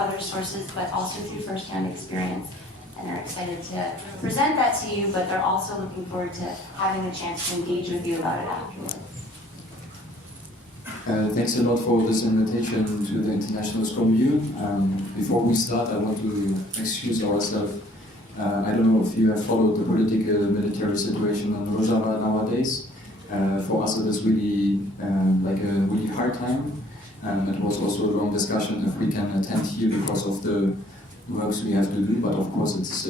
other sources, but also through firsthand experience. And they're excited to present that to you, but they're also looking forward to having the chance to engage with you about it afterwards. Thanks a lot for this invitation to the Internationalist Commune. Before we start, I want to excuse ourselves. I don't know if you have followed the political military situation in Rojava nowadays. For us, it is really like a really hard time. It was also a long discussion if we can attend here because of the works we have to do. But of course, it's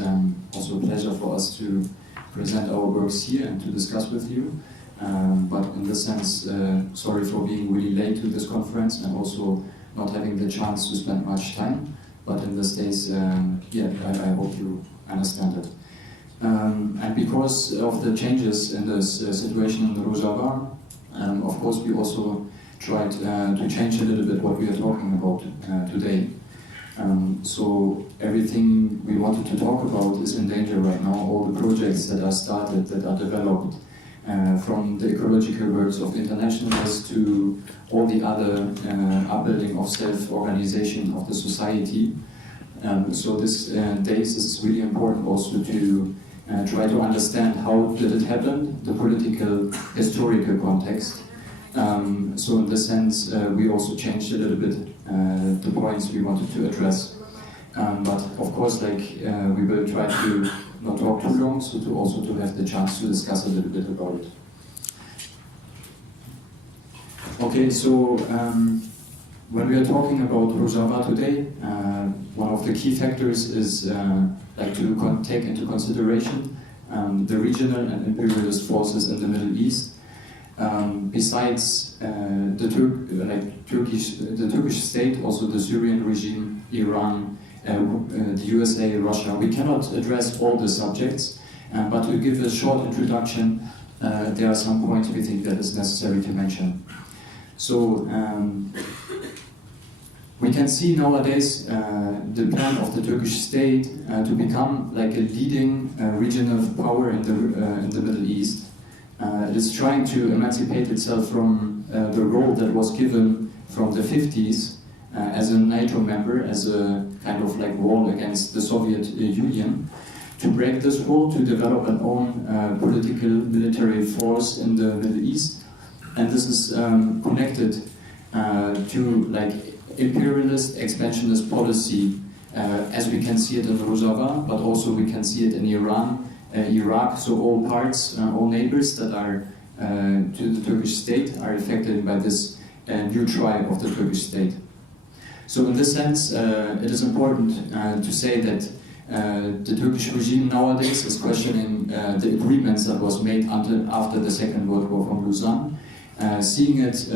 also a pleasure for us to present our works here and to discuss with you. But in this sense, sorry for being really late to this conference and also not having the chance to spend much time. But in this case, I hope you understand it. And because of the changes in this situation in the Rojava, of course we also tried to change a little bit what we are talking about today. So everything we wanted to talk about is in danger right now. All the projects that are started, that are developed, from the ecological works of internationalists to all the other upbuilding of self-organization of the society. So this days is really important also to try to understand how did it happen, the political, historical context. So in this sense, we also changed a little bit the points we wanted to address. But of course, we will try to not talk too long, so to also to have the chance to discuss a little bit about it. Okay, so when we are talking about Rojava today, one of the key factors is to take into consideration the regional and imperialist forces in the Middle East. Besides the Turkish state, also the Syrian regime, Iran, the USA, Russia. We cannot address all the subjects, but to give a short introduction, there are some points we think that is necessary to mention. So we can see nowadays the plan of the Turkish state to become like a leading regional power in the Middle East. It is trying to emancipate itself from the role that was given from the 50s as a NATO member, as a kind of like wall against the Soviet Union, to break this wall, to develop an own political military force in the Middle East. And this is connected to like imperialist expansionist policy, as we can see it in Rojava, but also we can see it in Iran, Iraq, so all parts, all neighbors that are to the Turkish state are affected by this new tribe of the Turkish state. So in this sense, it is important to say that the Turkish regime nowadays is questioning the agreements that was made after the Second World War from Lausanne, seeing it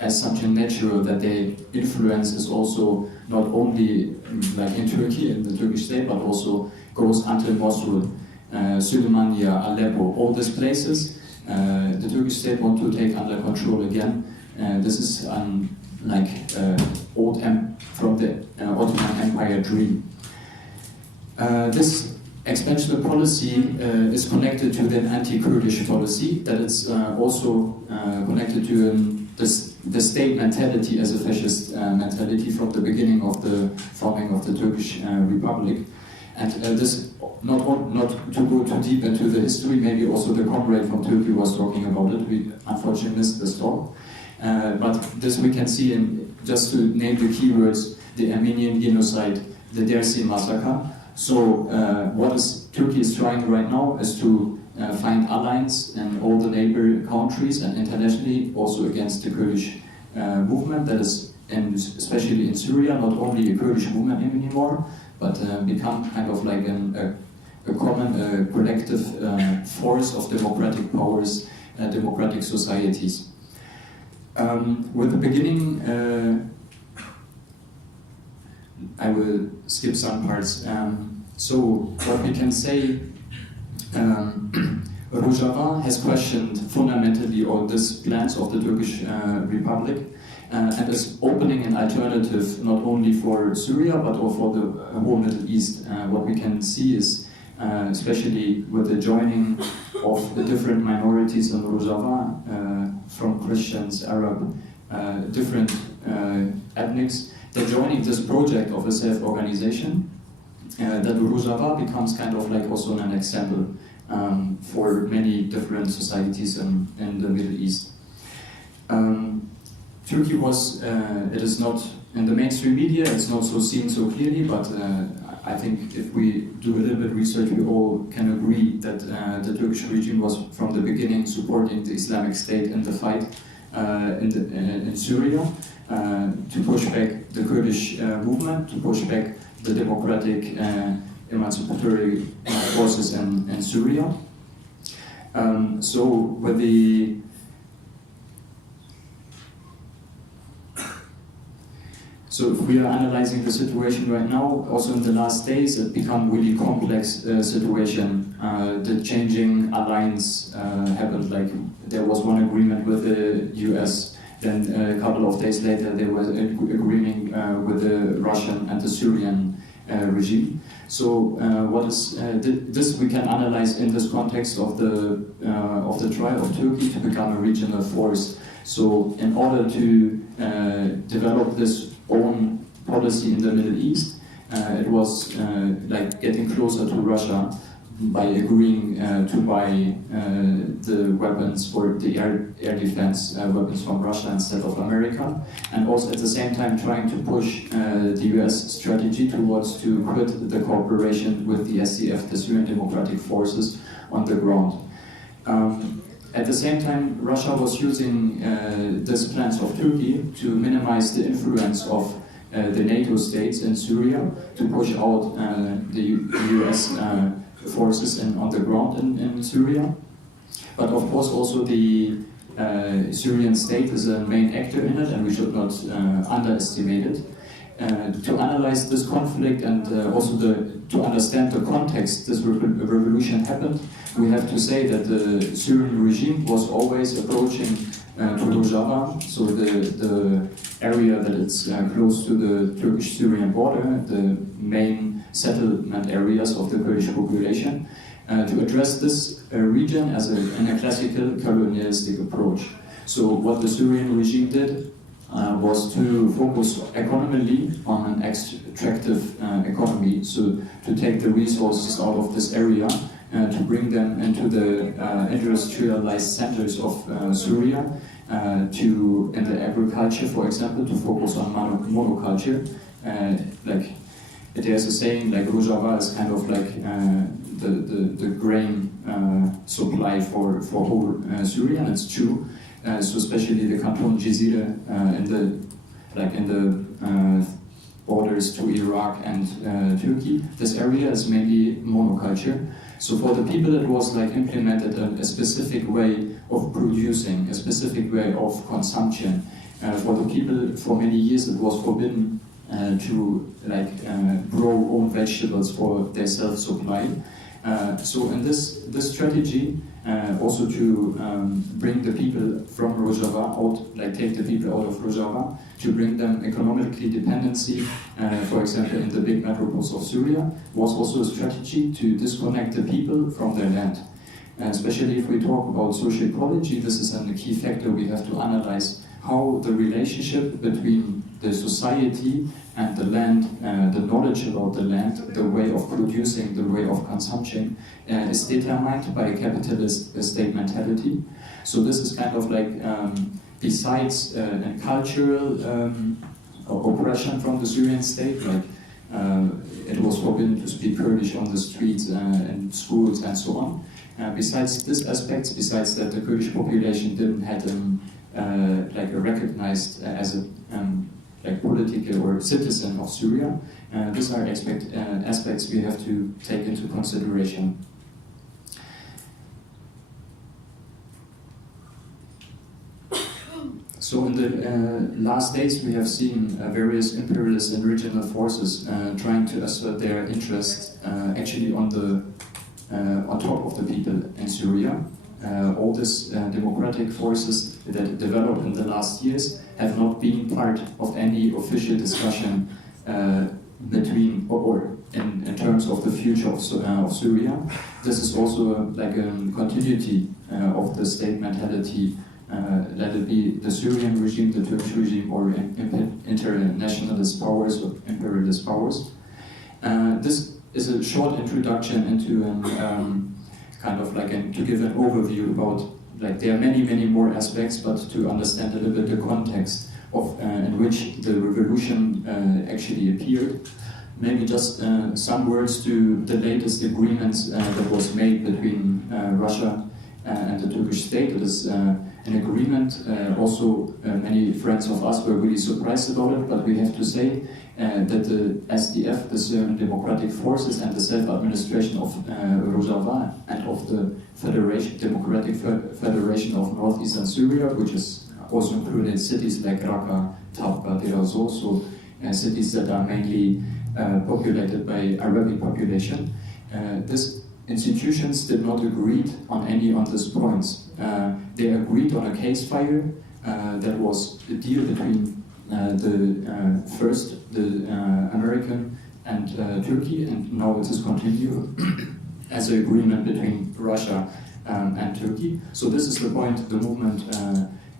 as something natural that their influence is also not only like in Turkey, in the Turkish state, but also goes until Mosul, Suleimania, Aleppo, all these places. The Turkish state want to take under control again. This is from the Ottoman Empire dream. This expansionist policy is connected to the anti-Kurdish policy, that it's also connected to the state mentality as a fascist mentality from the beginning of the forming of the Turkish Republic. And this, not to go too deep into the history, maybe also the comrade from Turkey was talking about it, we unfortunately missed this talk. But this we can see in, just to name the keywords, the Armenian genocide, the Dersi massacre. So what Turkey is trying right now is to find alliance in all the neighbor countries and internationally also against the Kurdish movement that is, especially in Syria, not only a Kurdish movement anymore, but become kind of like a common collective force of democratic powers, democratic societies. With the beginning, I will skip some parts. So what we can say, Rojava has questioned fundamentally all these plans of the Turkish Republic and is opening an alternative not only for Syria but also for the whole Middle East. What we can see is, especially with the joining of the different minorities in Rojava, from Christians, Arab, different ethnics, they're joining this project of a self-organization, that Rojava becomes kind of like also an example for many different societies in the Middle East. Turkey was, it is not, in the mainstream media, it's not so seen so clearly, but I think if we do a little bit of research, we all can agree that the Turkish regime was from the beginning supporting the Islamic State in the fight in Syria, to push back the Kurdish movement, to push back the democratic emancipatory forces in Syria. So with the So if we are analyzing the situation right now, also in the last days, it become really complex situation. The changing alliance happened, like there was one agreement with the US, then a couple of days later there was an agreement with the Russian and the Syrian regime. So what is this we can analyze in this context of the trial of Turkey to become a regional force. So in order to develop this own policy in the Middle East, it was like getting closer to Russia by agreeing to buy the weapons for the air defense weapons from Russia instead of America, and also at the same time trying to push the US strategy towards to quit the cooperation with the SDF, the Syrian Democratic Forces, on the ground. At the same time, Russia was using these plans of Turkey to minimize the influence of the NATO states in Syria, to push out the US forces on the ground in Syria. But of course also the Syrian state is a main actor in it, and we should not underestimate it. To analyze this conflict and also to understand the context this revolution happened, we have to say that the Syrian regime was always approaching to Rojava, so the area that is close to the Turkish-Syrian border, the main settlement areas of the Kurdish population, to address this region as in a classical colonialistic approach. So what the Syrian regime did was to focus economically on an extractive economy, so to take the resources out of this area, to bring them into the industrialized centers of Syria, in the agriculture, for example, to focus on monoculture. Like there's a saying like Rojava is kind of like the grain supply for whole Syria, and it's true. So especially the Canton Jizire in the borders to Iraq and Turkey, this area is mainly monoculture. So for the people it was like implemented a specific way of producing, a specific way of consumption. For the people for many years it was forbidden to grow own vegetables for their self-supply. So in this strategy, also to bring the people from Rojava out, like take the people out of Rojava, to bring them economically dependency, for example in the big metropoles of Syria, was also a strategy to disconnect the people from their land. Especially if we talk about social ecology, this is a key factor we have to analyze, how the relationship between the society and the land, the knowledge about the land, the way of producing, the way of consumption, is determined by a capitalist state mentality. So this is kind of like, besides a cultural oppression from the Syrian state, like it was forbidden to speak Kurdish on the streets and schools and so on. Besides this aspect, besides that the Kurdish population didn't have recognized as a political or citizen of Syria, these are aspects we have to take into consideration. So in the last days we have seen various imperialist and regional forces trying to assert their interests actually on top of the people in Syria. All these democratic forces that developed in the last years have not been part of any official discussion between or in terms of the future of Syria. This is also like a continuity of the state mentality let it be the Syrian regime, the Turkish regime, or internationalist powers or imperialist powers. This is a short introduction into to give an overview about, like, there are many more aspects, but to understand a little bit the context of in which the revolution actually appeared. Maybe just some words to the latest agreements that was made between Russia and the Turkish state. It is an agreement. Also, many friends of us were really surprised about it, but we have to say that the SDF, the Syrian Democratic Forces, and the self-administration of Rojava and of the Democratic Federation of Northeastern Syria, which is also included cities like Raqqa, Tabqa, Deir ez-Zor, so cities that are mainly populated by Arabic population. These institutions did not agree on any of these points. They agreed on a ceasefire that was a deal between the American and Turkey, and now it is continued as an agreement between Russia and Turkey. So this is the point the movement,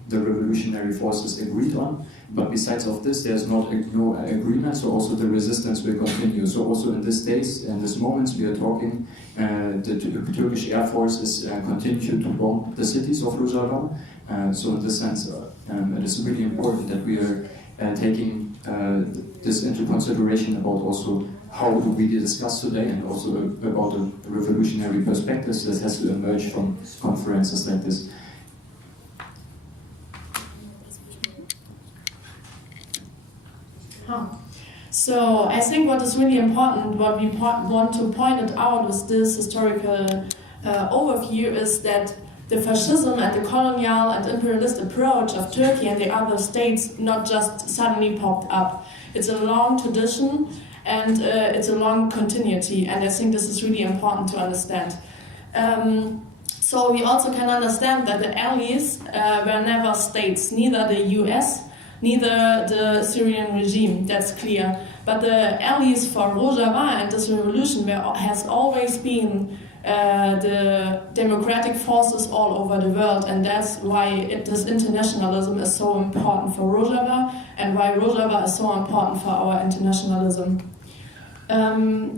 the revolutionary forces agreed on. But besides of this, there's no agreement, so also the resistance will continue. So also in these days, in these moments we are talking, the Turkish Air Force is continue to bomb the cities of Rojava. So in this sense, it is really important that we are taking this into consideration about also how do we discuss today, and also about the revolutionary perspectives that has to emerge from conferences like this. So I think what is really important, what we want to point it out with this historical overview, is that the fascism and the colonial and imperialist approach of Turkey and the other states not just suddenly popped up. It's a long tradition, and it's a long continuity, and I think this is really important to understand. So we also can understand that the allies were never states, neither the US, neither the Syrian regime, that's clear. But the allies for Rojava and this revolution has always been the democratic forces all over the world, and that's why this internationalism is so important for Rojava, and why Rojava is so important for our internationalism.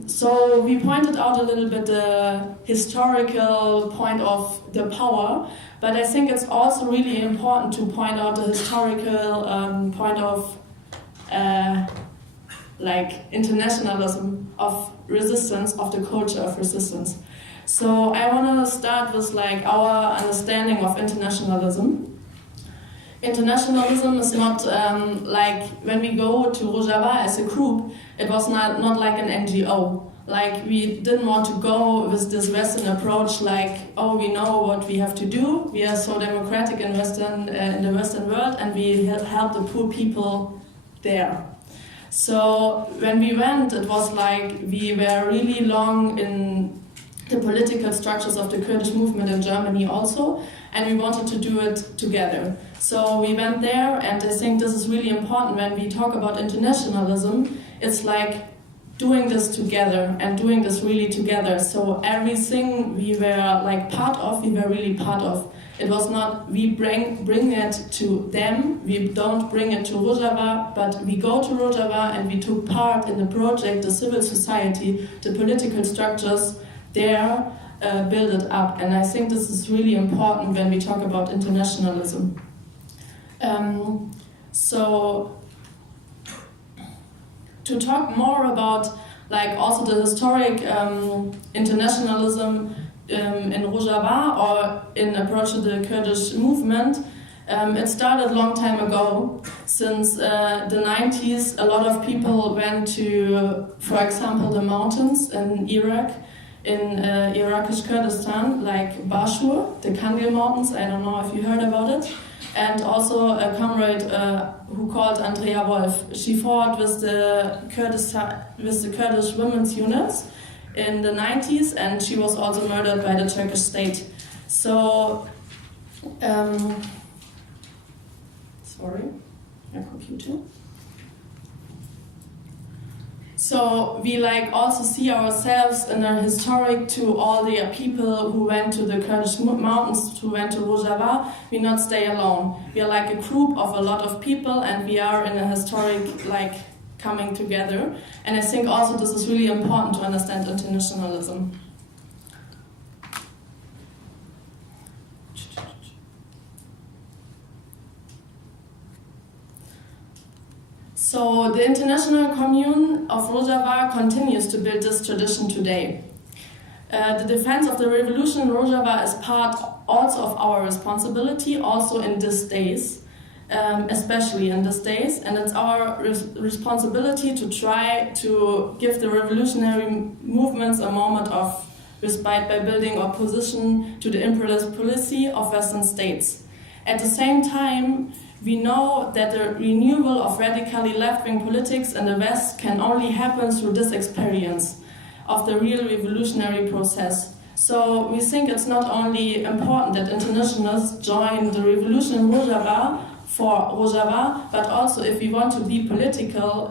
So we pointed out a little bit the historical point of the power, but I think it's also really important to point out the historical point of internationalism, of resistance, of the culture of resistance. So I want to start with our understanding of internationalism. Internationalism is not when we go to Rojava as a group, it was not like an NGO. We didn't want to go with this Western approach, we know what we have to do. We are so democratic in the Western world, and we help the poor people there. So when we went, it was we were really long in the political structures of the Kurdish movement in Germany also, and we wanted to do it together. So we went there, and I think this is really important when we talk about internationalism. It's doing this together, and doing this really together. So everything we were part of, we were really part of. It was not we bring it to them, we don't bring it to Rojava, but we go to Rojava and we took part in the project, the civil society, the political structures there, build it up. And I think this is really important when we talk about internationalism. So to talk more about also the historic internationalism in Rojava, or in approach to the Kurdish movement, it started a long time ago. Since the 90s, a lot of people went to, for example, the mountains in Iraq, in Iraqi Kurdistan, like Bashur, the Kandil Mountains. I don't know if you heard about it. And also a comrade who called Andrea Wolf. She fought with the Kurdish women's units in the 90s, and she was also murdered by the Turkish state. So, sorry, my computer. So we like also see ourselves in a historic to all the people who went to the Kurdish mountains, who went to Rojava. We not stay alone. We are like a group of a lot of people, and we are in a historic like coming together. And I think also this is really important to understand internationalism. So the International Commune of Rojava continues to build this tradition today. The defense of the revolution in Rojava is part also of our responsibility, also in these days, especially in these days, and it's our responsibility to try to give the revolutionary movements a moment of respite by building opposition to the imperialist policy of Western states. At the same time, we know that the renewal of radically left-wing politics in the West can only happen through this experience of the real revolutionary process. So we think it's not only important that internationalists join the revolution in Rojava for Rojava, but also if we want to be political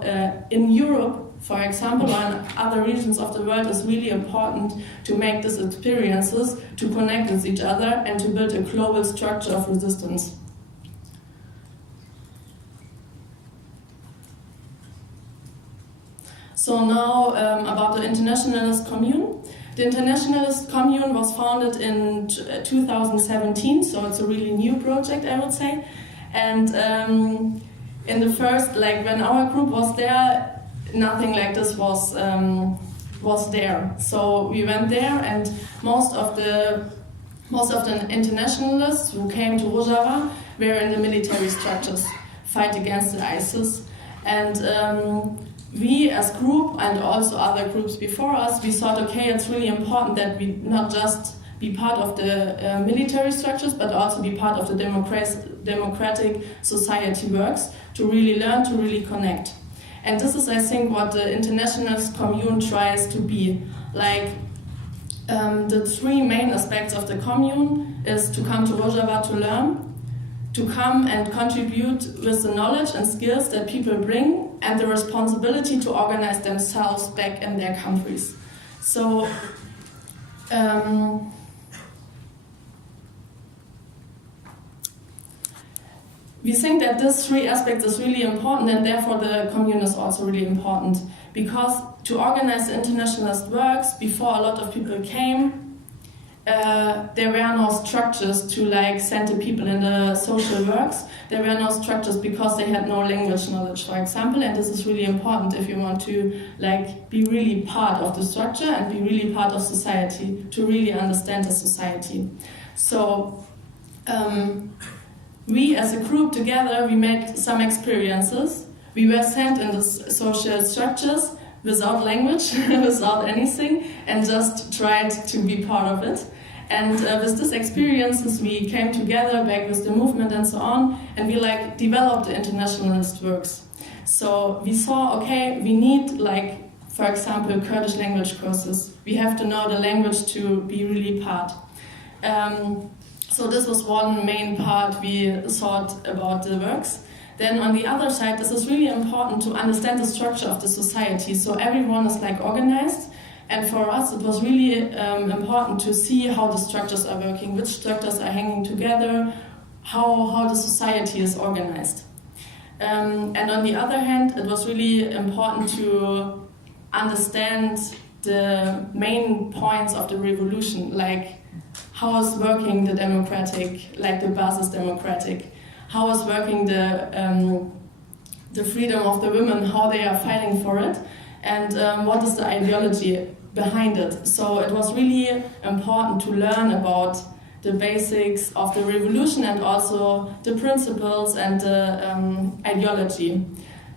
in Europe, for example, or in other regions of the world, it's really important to make these experiences, to connect with each other and to build a global structure of resistance. So now about the Internationalist Commune. The Internationalist Commune was founded in 2017, so it's a really new project, I would say. And in the first, like when our group was there, nothing like this was there. So we went there, and most of the internationalists who came to Rojava were in the military structures, fight against the ISIS, and. We as group and also other groups before us, we thought, okay, it's really important that we not just be part of the military structures, but also be part of the democratic society works, to really learn, to really connect. And this is, I think, what the Internationalist Commune tries to be. Like, the three main aspects of the commune is to come to Rojava to learn, to come and contribute with the knowledge and skills that people bring, and the responsibility to organize themselves back in their countries. So, we think that these three aspects is really important, and therefore the commune is also really important. Because to organize the internationalist works, before a lot of people came, there were no structures to like send the people in the social works. There were no structures because they had no language knowledge, for example, and this is really important if you want to like be really part of the structure and be really part of society, to really understand the society. So we as a group together, we made some experiences. We were sent in the social structures without language, without anything, and just tried to be part of it. And with these experiences, we came together back with the movement and so on, and we like developed the internationalist works. So we saw, okay, we need like, for example, Kurdish language courses. We have to know the language to be really part. So this was one main part we thought about the works. Then on the other side, this is really important to understand the structure of the society. So everyone is like organized. And for us, it was really important to see how the structures are working, which structures are hanging together, how the society is organized. And on the other hand, it was really important to understand the main points of the revolution, like how is working the democratic, like the basis democratic, how is working the freedom of the women, how they are fighting for it, and what is the ideology behind it. So it was really important to learn about the basics of the revolution and also the principles and the ideology.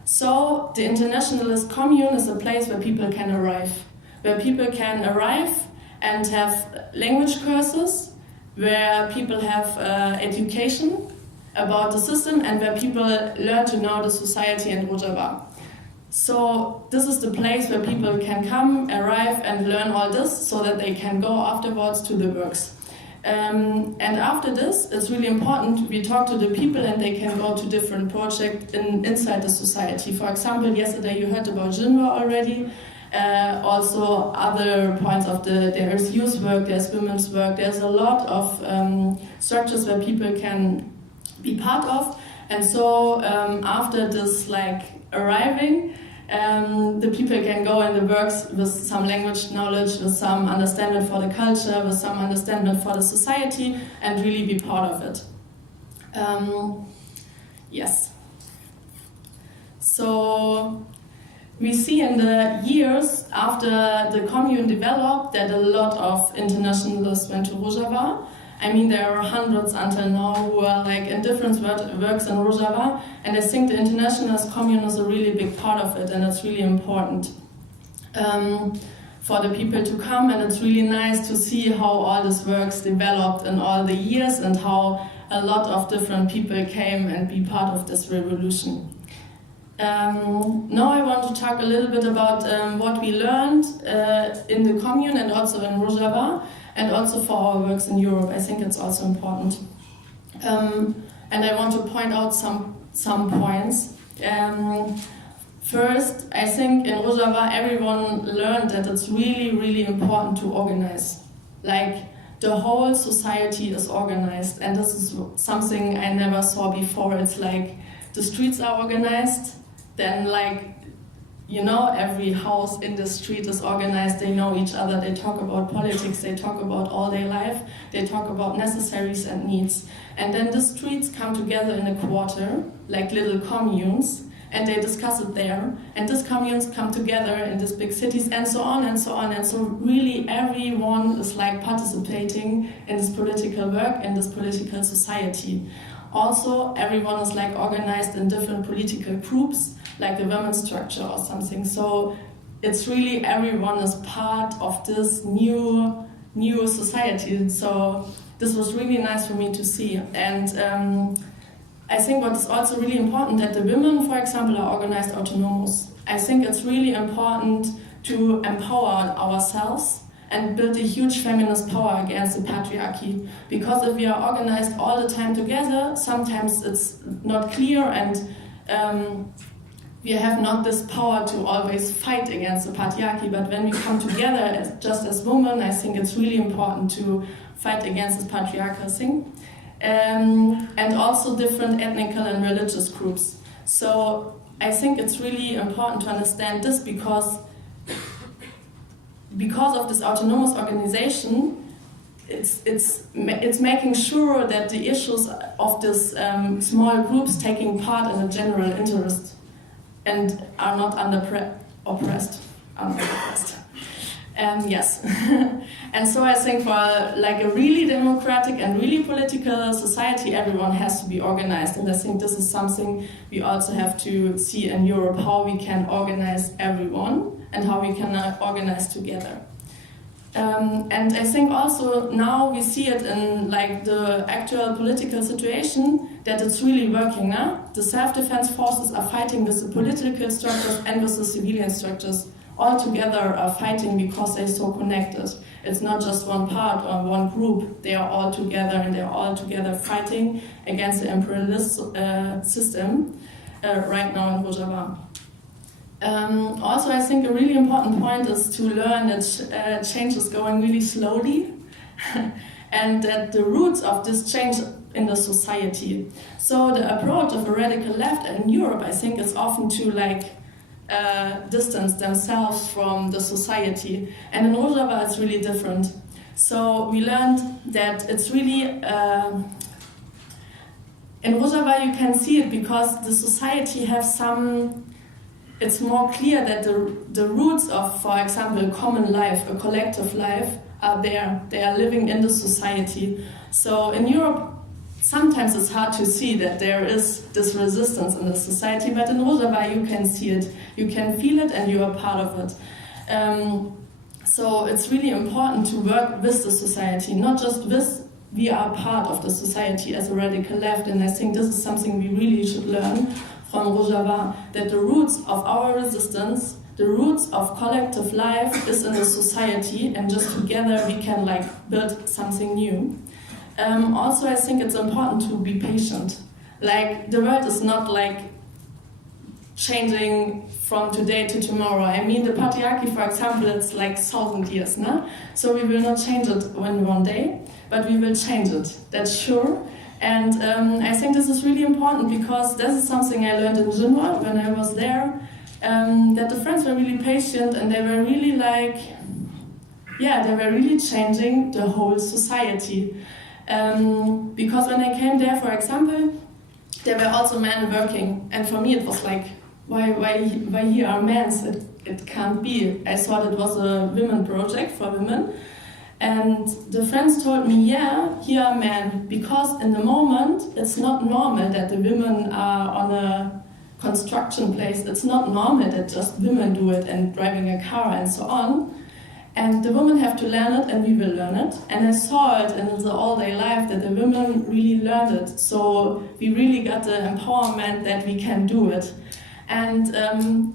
So the Internationalist Commune is a place where people can arrive and have language courses, where people have education about the system, and where people learn to know the society in Rojava. So this is the place where people can come, arrive, and learn all this so that they can go afterwards to the works. And after this, it's really important we talk to the people and they can go to different projects inside the society. For example, yesterday you heard about Jinwa already. Also other points of there's youth work, there's women's work, there's a lot of structures where people can be part of. And so after this arriving, the people can go in the works with some language knowledge, with some understanding for the culture, with some understanding for the society, and really be part of it. Yes. So we see in the years after the commune developed that a lot of internationalists went to Rojava. I mean, there are hundreds until now who are in different works in Rojava, and I think the Internationalist Commune is a really big part of it, and it's really important for the people to come, and it's really nice to see how all these works developed in all the years and how a lot of different people came and be part of this revolution. Now I want to talk a little bit about what we learned in the commune and also in Rojava, and also for our works in Europe. I think it's also important. And I want to point out some points. First, I think in Rojava everyone learned that it's really, really important to organize. The whole society is organized, and this is something I never saw before. It's the streets are organized, then every house in the street is organized, they know each other, they talk about politics, they talk about all their life, they talk about necessaries and needs. And then the streets come together in a quarter, like little communes, and they discuss it there. And these communes come together in these big cities, and so on and so on. And so really everyone is participating in this political work, in this political society. Also, everyone is organized in different political groups, like the women's structure or something. So it's really everyone is part of this new society. So this was really nice for me to see. And I think what is also really important that the women, for example, are organized autonomous. I think it's really important to empower ourselves and build a huge feminist power against the patriarchy. Because if we are organized all the time together, sometimes it's not clear, and we have not this power to always fight against the patriarchy. But when we come together just as women, I think it's really important to fight against this patriarchal thing. And also different ethnical and religious groups. So I think it's really important to understand this because of this autonomous organization, it's making sure that the issues of these small groups taking part in a general interest and are not oppressed. Yes. And so I think for a really democratic and really political society, everyone has to be organized. And I think this is something we also have to see in Europe, how we can organize everyone and how we can organize together. And I think also now we see it in the actual political situation that it's really working now. The self-defense forces are fighting with the political structures and with the civilian structures. All together are fighting because they're so connected. It's not just one part or one group. They are all together, and they're all together fighting against the imperialist system right now in Rojava. Also, I think a really important point is to learn that change is going really slowly and that the roots of this change in the society. So the approach of a radical left in Europe, I think, is often to distance themselves from the society. And in Rojava it's really different. So we learned that it's really... in Rojava you can see it because the society has some... It's more clear that the roots of, for example, common life, a collective life, are there. They are living in the society. So in Europe, sometimes it's hard to see that there is this resistance in the society, but in Rojava you can see it, you can feel it, and you are part of it. So it's really important to work with the society, not just with, we are part of the society as a radical left, and I think this is something we really should learn from Rojava, that the roots of our resistance, the roots of collective life is in the society, and just together we can build something new. Also, I think it's important to be patient. Like, the world is not like changing from today to tomorrow. I mean, the patriarchy, for example, it's like 1,000 years, no? So we will not change it in one day, but we will change it, that's sure. And I think this is really important because this is something I learned in Geneva when I was there, that the friends were really patient and they were really like, yeah, they were really changing the whole society. Because when I came there, for example, there were also men working, and for me it was like, why here are men? It can't be. I thought it was a women project for women. And the friends told me, yeah, here are men, because in the moment it's not normal that the women are on a construction place. It's not normal that just women do it and driving a car and so on. And the women have to learn it and we will learn it. And I saw it in the all-day life that the women really learned it. So we really got the empowerment that we can do it. And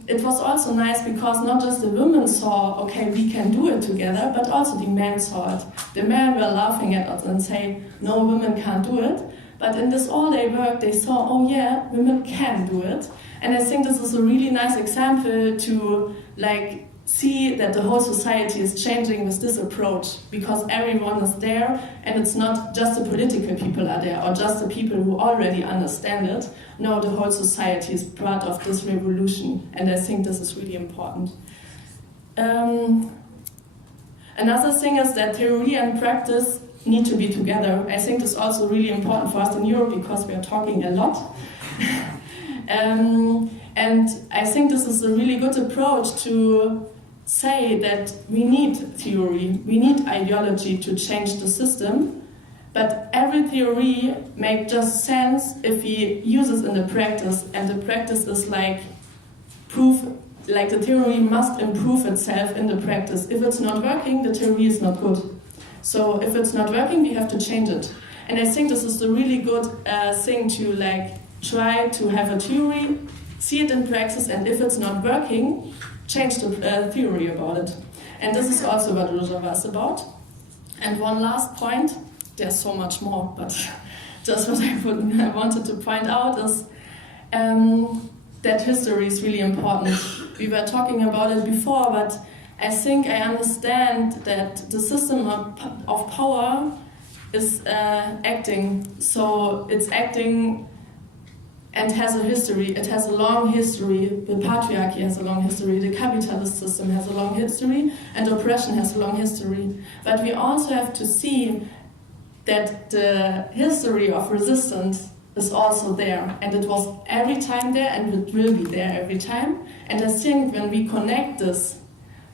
it was also nice because not just the women saw, okay, we can do it together, but also the men saw it. The men were laughing at us and saying, no, women can't do it. But in this all-day work, they saw, oh yeah, women can do it. And I think this is a really nice example to like see that the whole society is changing with this approach, because everyone is there and it's not just the political people are there or just the people who already understand it. No, the whole society is part of this revolution, and I think this is really important. Another thing is that theory and practice need to be together. I think this is also really important for us in Europe because we are talking a lot. And I think this is a really good approach to say that we need theory, we need ideology to change the system, but every theory makes just sense if we use it in the practice, and the practice is like proof, like the theory must improve itself in the practice. If it's not working, the theory is not good. So if it's not working, we have to change it. And I think this is a really good thing to like try to have a theory, see it in practice, and if it's not working, change the theory about it. And this is also what Rojava is about. And one last point, there's so much more, but just what I wanted to point out is that history is really important. We were talking about it before, but I think I understand that the system of power is acting. So it's acting and has a history. It has a long history. The patriarchy has a long history. The capitalist system has a long history, and oppression has a long history. But we also have to see that the history of resistance is also there, and it was every time there, and it will be there every time. And I think when we connect this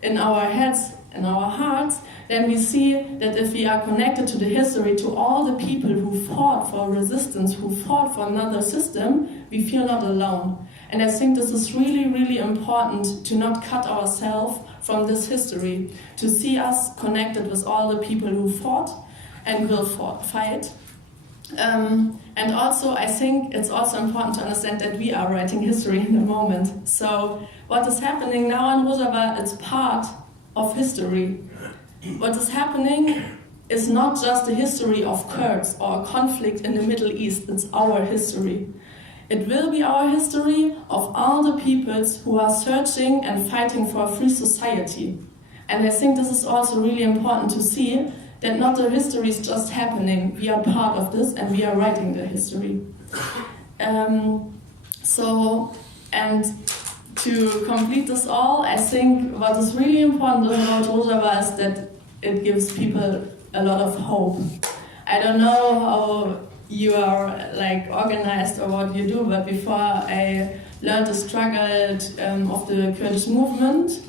in our heads and our hearts, then we see that if we are connected to the history, to all the people who fought for resistance, who fought for another system, we feel not alone. And I think this is really, really important to not cut ourselves from this history, to see us connected with all the people who fought and will fight. And also, I think it's also important to understand that we are writing history in the moment. So what is happening now in Rojava is part of history. What is happening is not just the history of Kurds or conflict in the Middle East, it's our history. It will be our history of all the peoples who are searching and fighting for a free society. And I think this is also really important to see that not the history is just happening, we are part of this and we are writing the history. And to complete this all, I think what is really important about Rojava is that it gives people a lot of hope. I don't know how you are like organized or what you do, but before I learned the struggle of the Kurdish movement,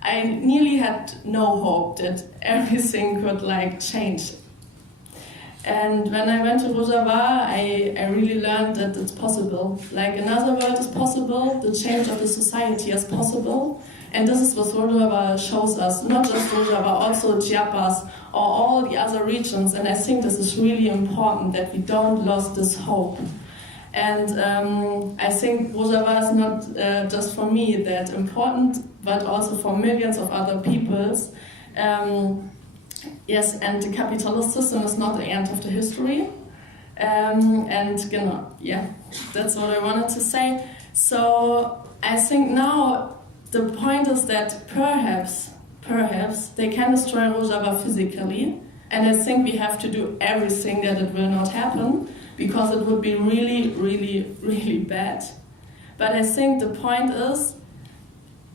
I nearly had no hope that everything could like change. And when I went to Rojava, I really learned that it's possible. Like another world is possible, the change of the society is possible. And this is what Rojava shows us, not just Rojava, also Chiapas or all the other regions. And I think this is really important that we don't lose this hope. And I think Rojava is not just for me that important, but also for millions of other peoples. Yes, and the capitalist system is not the end of the history. Yeah, that's what I wanted to say. So I think now the point is that perhaps they can destroy Rojava physically, and I think we have to do everything that it will not happen, because it would be really, really, really bad. But I think the point is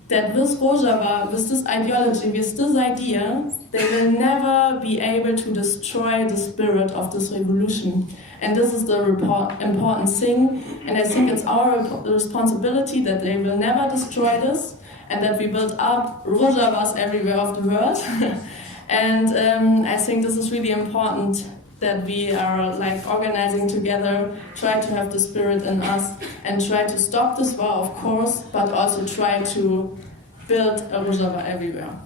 that with Rojava, with this ideology, with this idea, they will never be able to destroy the spirit of this revolution. And this is the important thing, and I think it's our responsibility that they will never destroy this, and that we build up Rojavas everywhere of the world. And I think this is really important, that we are like organizing together, try to have the spirit in us, and try to stop this war, of course, but also try to build a Rojava everywhere.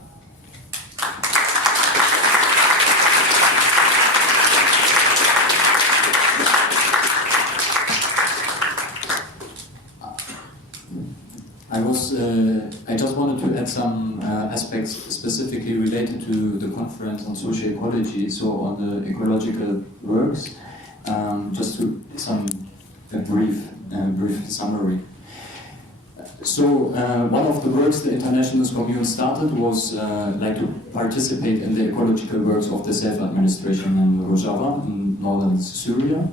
I just wanted to add some aspects specifically related to the conference on social ecology, so on the ecological works, just to a brief summary. So one of the works the Internationalist Commune started was to participate in the ecological works of the self-administration in Rojava, in northern Syria.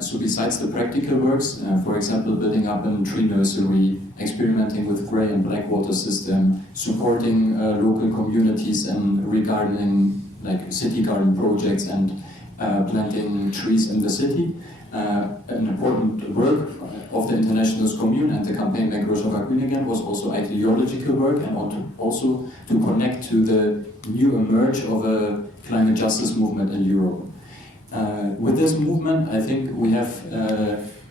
So besides the practical works, for example, building up a tree nursery, experimenting with grey and black water system, supporting local communities and regardening, like city garden projects and planting trees in the city. An important work of the Internationalist Commune and the campaign Make Rojava Green Again was also ideological work, and also to connect to the new emerge of a climate justice movement in Europe. With this movement, I think we have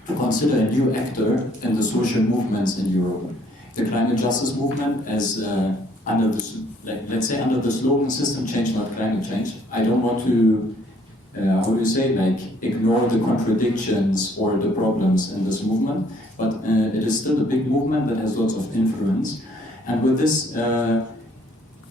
to consider a new actor in the social movements in Europe. The climate justice movement, as under the slogan "System change, not climate change." I don't want to, ignore the contradictions or the problems in this movement, but it is still a big movement that has lots of influence. And with this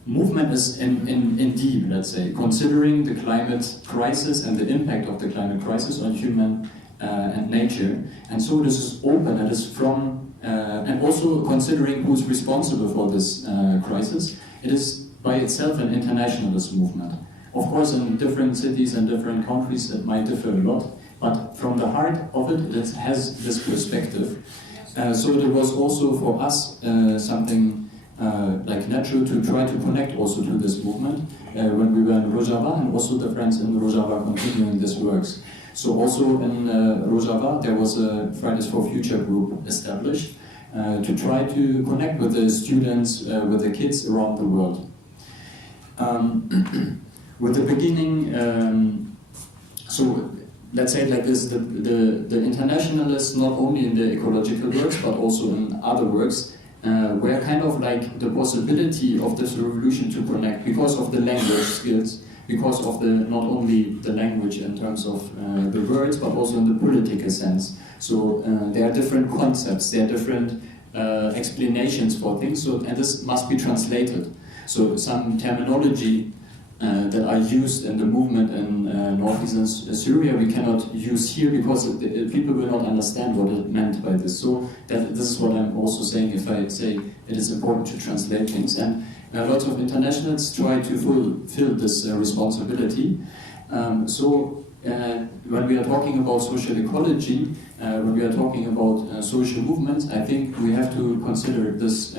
movement is in deep, let's say, considering the climate crisis and the impact of the climate crisis on human and nature. And so this is open, it is from, and also considering who's responsible for this crisis, it is by itself an internationalist movement. Of course, in different cities and different countries it might differ a lot, but from the heart of it, it has this perspective. So it was also for us something natural to try to connect also to this movement when we were in Rojava, and also the friends in Rojava continuing this works. So also in Rojava there was a Fridays for Future group established to try to connect with the students, with the kids around the world. With the beginning, so let's say it like this, the internationalists, not only in the ecological works but also in other works, were kind of like the possibility of this revolution to connect because of the language skills, because of not only the language in terms of the words, but also in the political sense. So there are different concepts, there are different explanations for things, and this must be translated. So some terminology that are used in the movement in northeastern Syria we cannot use here because people will not understand what it meant by this. So this is what I'm also saying if I say it is important to translate things. And lots of internationals try to fulfill this responsibility. When we are talking about social ecology, when we are talking about social movements, I think we have to consider this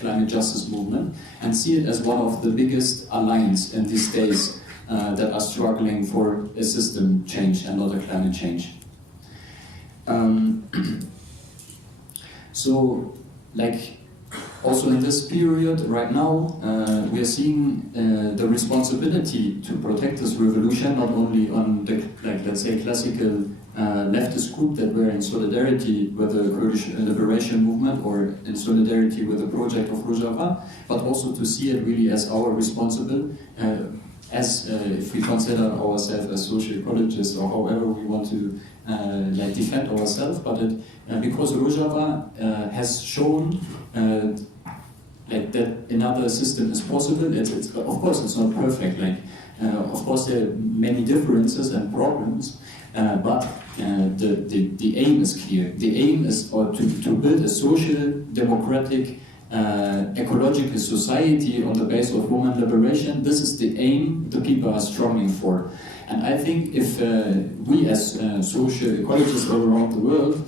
climate justice movement and see it as one of the biggest alliances in these days that are struggling for a system change and not a climate change. Also in this period, right now, we are seeing the responsibility to protect this revolution not only on the, let's say, classical leftist group that were in solidarity with the Kurdish liberation movement or in solidarity with the project of Rojava, but also to see it really as our responsible, if we consider ourselves as social ecologists or however we want to defend ourselves, but because Rojava has shown like that another system is possible. It's of course it's not perfect. Like of course there are many differences and problems, but the aim is clear. The aim is to build a social, democratic, ecological society on the basis of women liberation. This is the aim the people are striving for. And I think if we as social ecologists all around the world,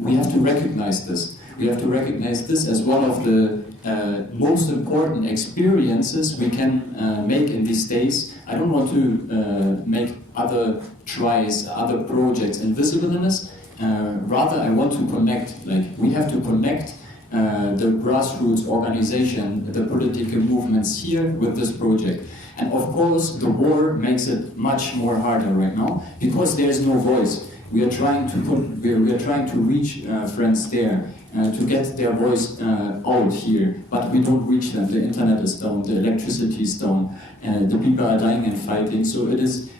we have to recognize this. We have to recognize this as one of the most important experiences we can make in these days. I don't want to make other TRISE, other projects invisible in this. Rather, I want to connect. Like, we have to connect the grassroots organization, the political movements here with this project. And of course, the war makes it much more harder right now because there is no voice. We are trying to reach friends there, to get their voice out here, but we don't reach them. The internet is down, the electricity is down, the people are dying and fighting. So it is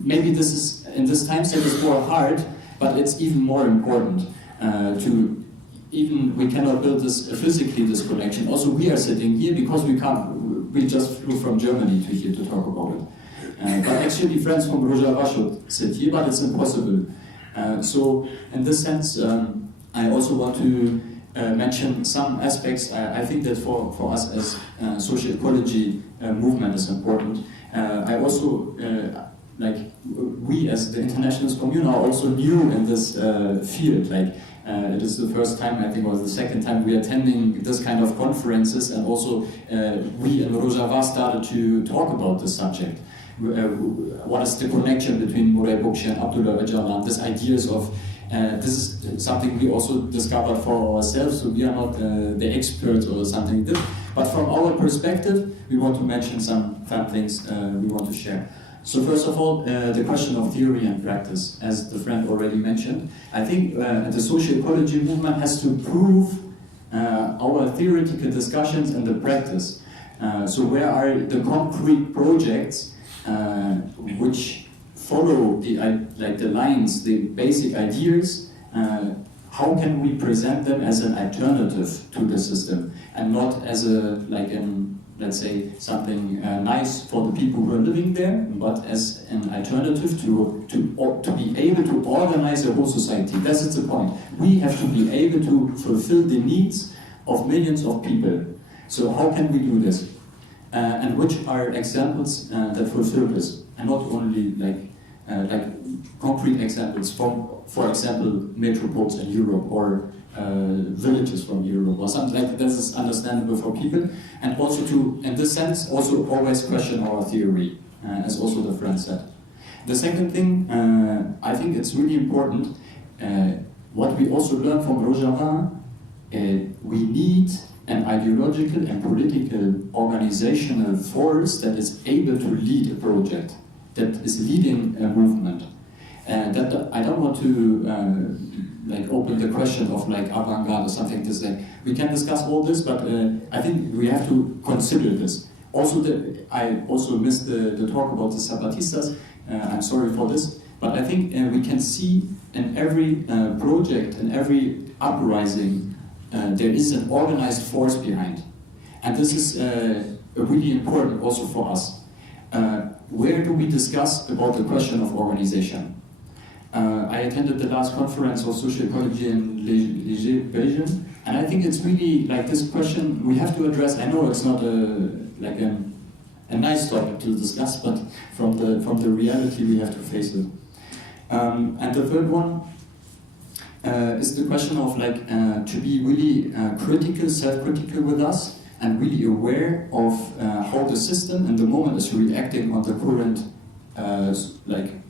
maybe this is in this time set is more hard, but it's even more important to. Even we cannot build this physically, this connection. Also, we are sitting here because we can't. We just flew from Germany to here to talk about it. But actually, friends from Rojava should sit here, but it's impossible. So, in this sense, I also want to mention some aspects. I think that for us as social ecology movement is important. I also like we as the Internationalist Commune are also new in this field. Like. It is the first time, I think, or the second time we are attending this kind of conferences, and also we in Rojava started to talk about this subject. What is the connection between Muray Bookshi and Abdullah Öcalan? These ideas of this is something we also discovered for ourselves, so we are not the experts or something. But from our perspective, we want to mention some fun things we want to share. So first of all, the question of theory and practice, as the friend already mentioned. I think the social ecology movement has to prove our theoretical discussions and the practice. So where are the concrete projects which follow the lines, the basic ideas? How can we present them as an alternative to the system and not as let's say, something nice for the people who are living there, but as an alternative to be able to organize a whole society. That's the point. We have to be able to fulfill the needs of millions of people. So how can we do this? And which are examples that fulfill this? And not only like concrete examples from, for example, metropoles in Europe or villages from Europe or something like that. This is understandable for people, and also to, in this sense, also always question our theory, as also the friend said. The second thing, I think it's really important, what we also learned from Rojava, we need an ideological and political organizational force that is able to lead a project, that is leading a movement. That I don't want to open the question of avant-garde or something. This we can discuss all this, but I think we have to consider this. Also, I also missed the talk about the Zapatistas. I'm sorry for this, but I think we can see in every project, in every uprising, there is an organized force behind, and this is really important also for us. Where do we discuss about the question of organization? I attended the last conference of social ecology in Liège, Belgium, and I think it's really this question we have to address. I know it's not a nice topic to discuss, but from the reality we have to face it. And the third one is the question of to be really critical, self-critical with us, and really aware of how the system in the moment is reacting on the current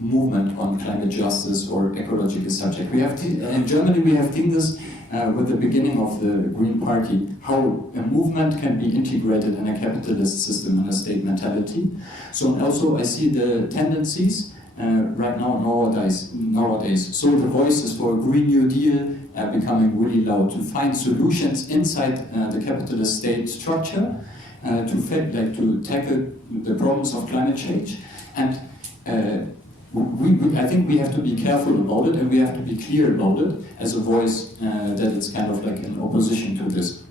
movement on climate justice or ecological subject. We have in Germany we have seen this with the beginning of the Green Party, how a movement can be integrated in a capitalist system and a state mentality. So also I see the tendencies right now nowadays. So the voices for a Green New Deal becoming really loud, to find solutions inside the capitalist state structure to tackle the problems of climate change. And I think we have to be careful about it, and we have to be clear about it as a voice that it's kind of in opposition to this.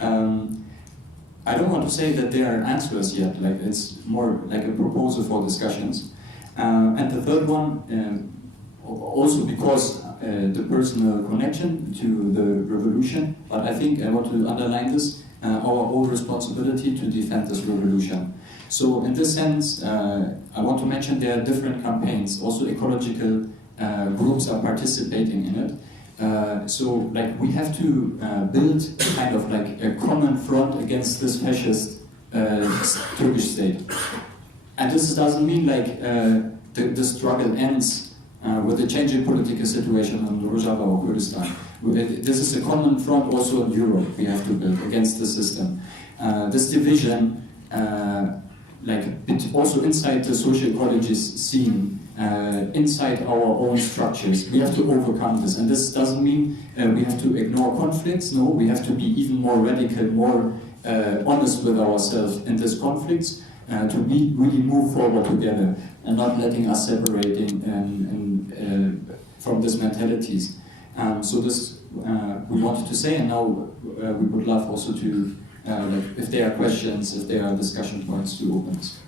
I don't want to say that there are answers yet, like it's more like a proposal for discussions. And the third one, also because the personal connection to the revolution, but I think I want to underline this, our own responsibility to defend this revolution. So in this sense, I want to mention there are different campaigns, also ecological groups are participating in it. So like we have to build kind of like a common front against this fascist Turkish state. And this doesn't mean like the struggle ends with the changing political situation in Rojava or Kurdistan. This is a common front also in Europe we have to build against the system. This division, also inside the social ecologies scene, inside our own structures, we have to overcome this. And this doesn't mean we have to ignore conflicts. No, we have to be even more radical, more honest with ourselves in these conflicts, to really move forward together and not letting us separating from these mentalities. So this we wanted to say, and now we would love also to, if there are questions, if there are discussion points, to open this.